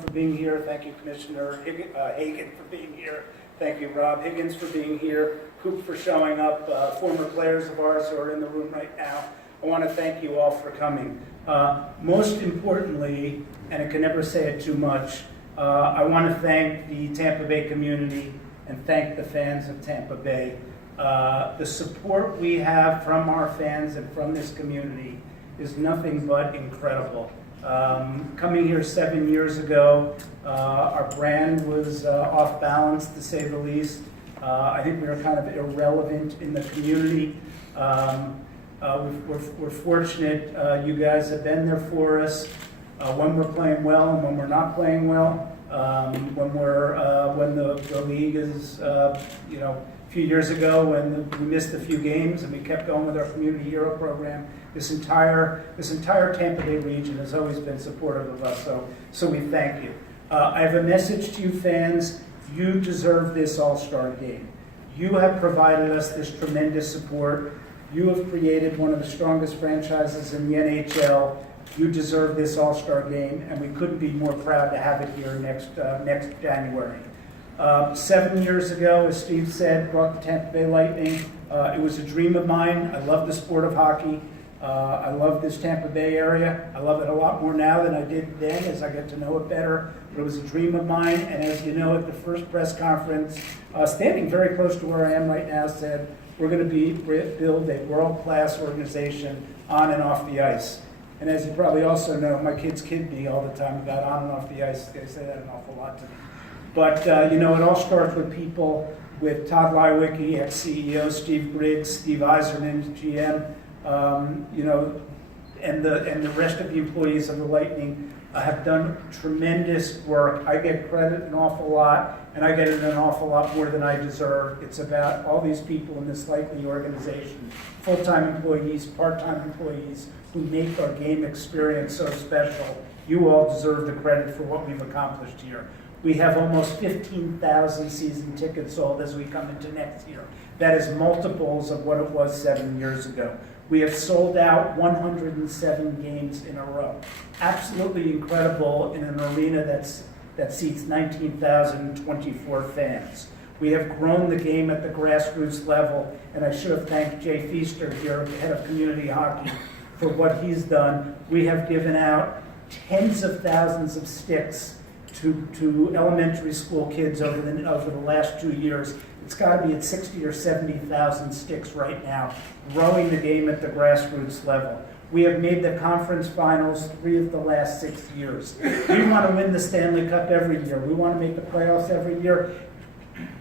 for being here. Thank you, Commissioner Hagan, for being here. Thank you, Rob Higgins, for being here. Coop for showing up. Former players of ours who are in the room right now. I want to thank you all for coming. Most importantly, and I can never say it too much, I want to thank the Tampa Bay community and thank the fans of Tampa Bay. The support we have from our fans and from this community is nothing but incredible. Coming here 7 years ago, our brand was off balance, to say the least. I think we were kind of irrelevant in the community. We're fortunate you guys have been there for us when we're playing well and when we're not playing well. When the league is, a few years ago when we missed a few games and we kept going with our community hero program. This entire Tampa Bay region has always been supportive of us, so we thank you. I have a message to you fans. You deserve this All-Star game. You have provided us this tremendous support. You have created one of the strongest franchises in the NHL. You deserve this All-Star game, and we couldn't be more proud to have it here next January. 7 years ago, as Steve said, brought the Tampa Bay Lightning. It was a dream of mine. I love the sport of hockey. I love this Tampa Bay area. I love it a lot more now than I did then as I get to know it better. But it was a dream of mine, and as you know, at the first press conference, standing very close to where I am right now, said, we're going to build a world-class organization on and off the ice. And as you probably also know, my kids kid me all the time about on and off the ice. They say that an awful lot to me. But, it all starts with people, with Todd Lywicki, ex-CEO, Steve Griggs, Steve Eiserman, GM, and the rest of the employees of the Lightning have done tremendous work. I get credit an awful lot, and I get it an awful lot more than I deserve. It's about all these people in this Lightning organization, full-time employees, part-time employees, who make our game experience so special. You all deserve the credit for what we've accomplished here. We have almost 15,000 season tickets sold as we come into next year. That is multiples of what it was 7 years ago. We have sold out 107 games in a row. Absolutely incredible in an arena that seats 19,024 fans. We have grown the game at the grassroots level, and I should have thanked Jay Feaster here, the head of community hockey, for what he's done. We have given out tens of thousands of sticks to elementary school kids over the last 2 years. It's got to be at 60 or 70,000 sticks right now, growing the game at the grassroots level. We have made the conference finals 3 of the last 6 years. We want to win the Stanley Cup every year. We want to make the playoffs every year.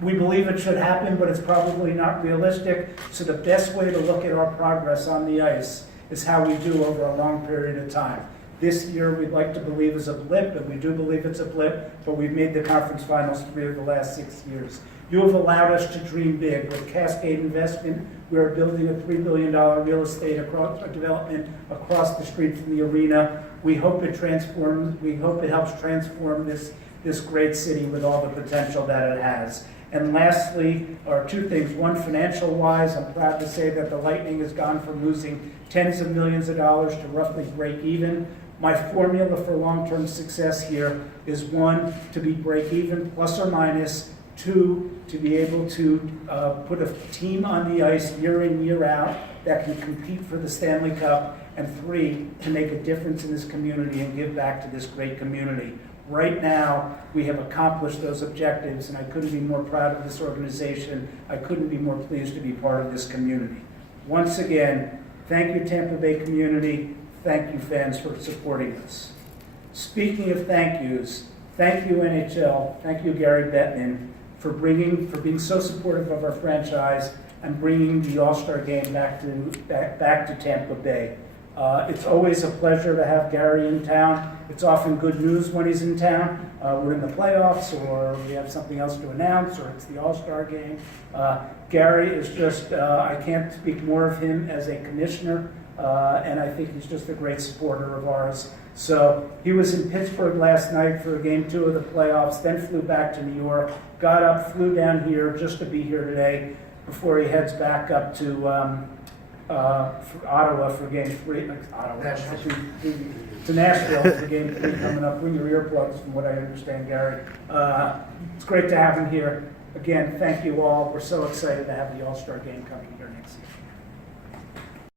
We believe it should happen, but it's probably not realistic. So the best way to look at our progress on the ice is how we do over a long period of time. This year, we'd like to believe is a blip, and we do believe it's a blip, but we've made the conference finals 3 of the last 6 years. You have allowed us to dream big. With Cascade Investment, we are building a $3 billion real estate development across the street from the arena. We hope it transforms. We hope it helps transform this great city with all the potential that it has. And lastly, are 2 things. One, financial-wise, I'm proud to say that the Lightning has gone from losing tens of millions of dollars to roughly break even. My formula for long-term success here is 1, to be break even plus or minus, 2, to be able to put a team on the ice year in, year out that can compete for the Stanley Cup, and 3, to make a difference in this community and give back to this great community. Right now, we have accomplished those objectives, and I couldn't be more proud of this organization. I couldn't be more pleased to be part of this community. Once again, thank you, Tampa Bay community. Thank you, fans, for supporting us. Speaking of thank yous, thank you, NHL. Thank you, Gary Bettman, for being so supportive of our franchise and bringing the All-Star game back to Tampa Bay. It's always a pleasure to have Gary in town. It's often good news when he's in town. We're in the playoffs, or we have something else to announce, or it's the All-Star game. Gary is just, I can't speak more of him as a commissioner, and I think he's just a great supporter of ours. So he was in Pittsburgh last night for Game 2 of the playoffs, then flew back to New York, got up, flew down here just to be here today before he heads back up to for Ottawa for Game 3. Ottawa. to Nashville for Game 3 coming up. Bring your earplugs, from what I understand, Gary. It's great to have him here. Again, thank you all. We're so excited to have the All-Star game coming here next year.